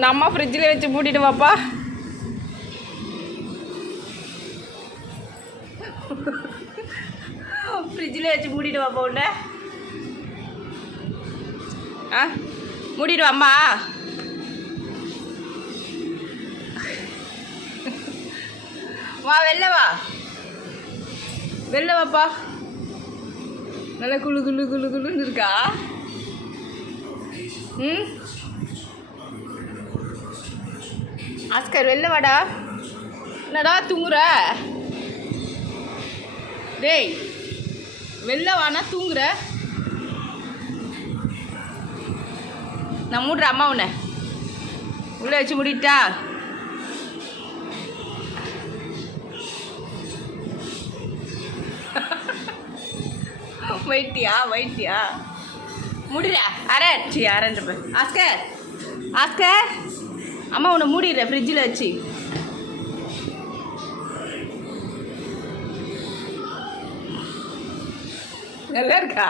உன்னை அம்மா ஃப்ரிட்ஜில் வச்சு மூடிட்டு வாப்பா. ஃப்ரிட்ஜில் வச்சு மூடிட்டு வாப்பா உன்னை. ஆ மூடிட்டு வாம்மா. வா வெளில வா, வெளில வாப்பா. நல்லா குளு குளு குளு குளுன்னு இருக்கா. ம் ஆஸ்கர் வெளில வாடா. என்னடா தூங்குற? டேய் வெளில வானா தூங்குற. நான் மூடுறேன் அம்மா உன்னை உள்ளே வச்சு மூடிட்டா. வைட்டியா முடிற அரேச்சி அரேன்ற ஆஸ்கர். ஆஸ்கர் அம்மா உன்னை மூடிடுற ஃப்ரிட்ஜில் வச்சு. நல்லா இருக்கா?